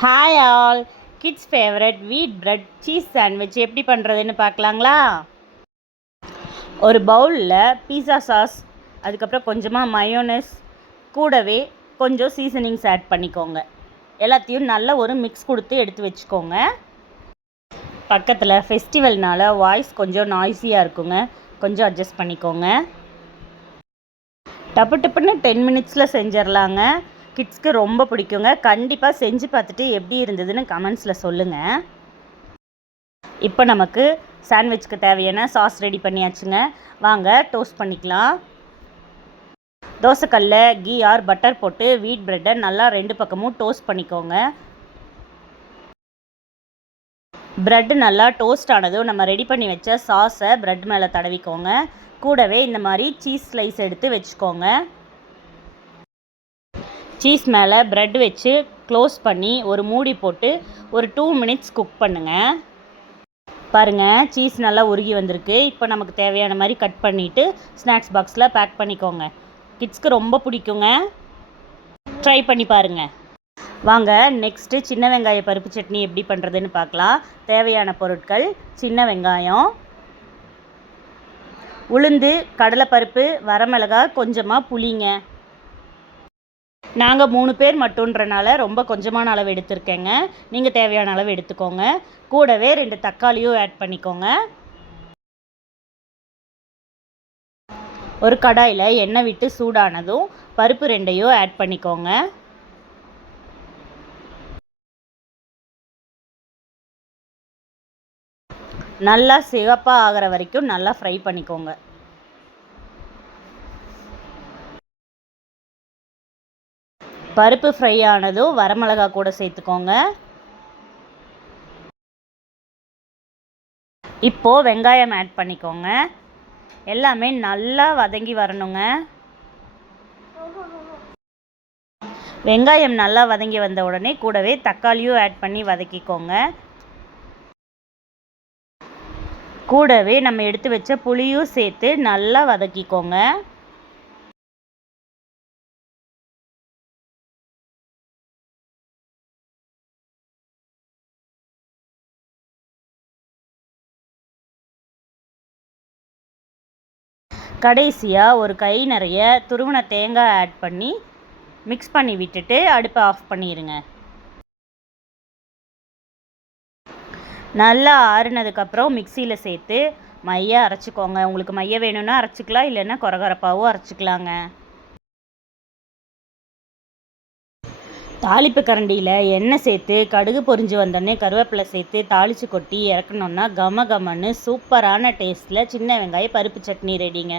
Hi all, kids favourite wheat bread cheese sandwich எப்படி பண்ணுறதுன்னு பார்க்கலாங்களா? ஒரு பவுலில் பீஸா சாஸ், அதுக்கப்புறம் கொஞ்சமாக மயோனஸ், கூடவே கொஞ்சம் சீசனிங்ஸ் ஆட் பண்ணிக்கோங்க. எல்லாத்தையும் நல்ல ஒரு மிக்ஸ் கொடுத்து எடுத்து வச்சுக்கோங்க. பக்கத்தில் ஃபெஸ்டிவல்னால வாய்ஸ் கொஞ்சம் நாய்ஸியாக இருக்குங்க, கொஞ்சம் அட்ஜஸ்ட் பண்ணிக்கோங்க. டப்பு டப்புன்னு 10 மினிட்ஸில் செஞ்சிடலாங்க. கிட்ஸ்க்கு ரொம்ப பிடிக்குங்க. கண்டிப்பாக செஞ்சு பார்த்துட்டு எப்படி இருந்ததுன்னு கமெண்ட்ஸில் சொல்லுங்கள். இப்போ நமக்கு சாண்ட்விச்சுக்கு தேவையான சாஸ் ரெடி பண்ணியாச்சுங்க. வாங்க டோஸ்ட் பண்ணிக்கலாம். தோசைக்கல்ல கீ ஆர் பட்டர் போட்டு வீட் பிரெட்டை நல்லா 2 பக்கமும் டோஸ்ட் பண்ணிக்கோங்க. ப்ரெட்டு நல்லா டோஸ்ட் ஆனதும் நம்ம ரெடி பண்ணி வச்ச சாஸை ப்ரெட் மேலே தடவிக்கோங்க. கூடவே இந்த மாதிரி சீஸ் ஸ்லைஸ் எடுத்து வச்சுக்கோங்க. சீஸ் மேலே ப்ரெட் வச்சு க்ளோஸ் பண்ணி ஒரு மூடி போட்டு ஒரு 2 மினிட்ஸ் குக் பண்ணுங்கள். பாருங்கள், சீஸ் நல்லா உருகி வந்திருக்கு. இப்போ நமக்கு தேவையான மாதிரி கட் பண்ணிவிட்டு ஸ்நாக்ஸ் பாக்ஸில் பேக் பண்ணிக்கோங்க. கிட்ஸ்க்கு ரொம்ப பிடிக்குங்க. ட்ரை பண்ணி பாருங்கள். வாங்க நெக்ஸ்ட்டு சின்ன வெங்காய பருப்பு சட்னி எப்படி பண்ணுறதுன்னு பார்க்கலாம். தேவையான பொருட்கள்: சின்ன வெங்காயம், உளுந்து, கடலைப்பருப்பு, வரமிளகாய், கொஞ்சமாக புளிங்க. நாங்கள் 3 பேர் மட்டுன்றனால ரொம்ப கொஞ்சமான அளவு எடுத்திருக்கேங்க. நீங்கள் தேவையான அளவு எடுத்துக்கோங்க. கூடவே 2 தக்காளியும் ஆட் பண்ணிக்கோங்க. ஒரு கடாயில் எண்ணெய் விட்டு சூடானதும் பருப்பு 2ஐயும் ஆட் பண்ணிக்கோங்க. நல்லா சிவப்பாக ஆகிற வரைக்கும் நல்லா ஃப்ரை பண்ணிக்கோங்க. பருப்பு ஃப்ரை ஆனதும் வரமிளகா கூட சேர்த்துக்கோங்க. இப்போது வெங்காயம் ஆட் பண்ணிக்கோங்க. எல்லாமே நல்லா வதங்கி வரணுங்க. வெங்காயம் நல்லா வதங்கி வந்த உடனே கூடவே தக்காளியும் ஆட் பண்ணி வதக்கிக்கோங்க. கூடவே நம்ம எடுத்து வச்ச புளியும் சேர்த்து நல்லா வதக்கிக்கோங்க. கடைசியாக ஒரு கை நிறைய துருவின தேங்காய் ஆட் பண்ணி மிக்ஸ் பண்ணி விட்டுட்டு அடுப்பை ஆஃப் பண்ணிடுங்க. நல்லா ஆறுனதுக்கப்புறம் மிக்சியில் சேர்த்து மைய அரைச்சிக்கோங்க. உங்களுக்கு மைய வேணும்னா அரைச்சிக்கலாம், இல்லைன்னா கொரகொரப்பாகவும் அரைச்சிக்கலாங்க. தாளிப்பு கரண்டியில் எண்ணெய் சேர்த்து கடுகு பொரிஞ்சு வந்தோடனே கருவேப்பிலை சேர்த்து தாளித்து கொட்டி இறக்கணுன்னா கம கமன்னு சூப்பரான டேஸ்ட்டில் சின்ன வெங்காய பருப்பு சட்னி ரெடிங்க.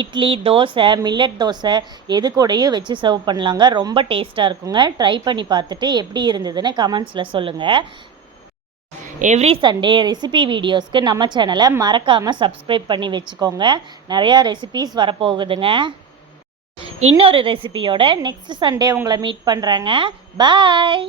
இட்லி, தோசை, மில்லட் தோசை எது கூடயும் வச்சு சர்வ் பண்ணலாங்க. ரொம்ப டேஸ்ட்டாக இருக்குங்க. ட்ரை பண்ணி பார்த்துட்டு எப்படி இருந்ததுன்னு கமெண்ட்ஸில் சொல்லுங்கள். எவ்ரி சண்டே ரெசிபி வீடியோஸ்க்கு நம்ம சேனலை மறக்காமல் சப்ஸ்கிரைப் பண்ணி வச்சுக்கோங்க. நிறையா ரெசிபீஸ் வரப்போகுதுங்க. இன்னொரு ரெசிபியோட நெக்ஸ்ட் சண்டே உங்களை மீட் பண்ணுறேங்க. பாய்.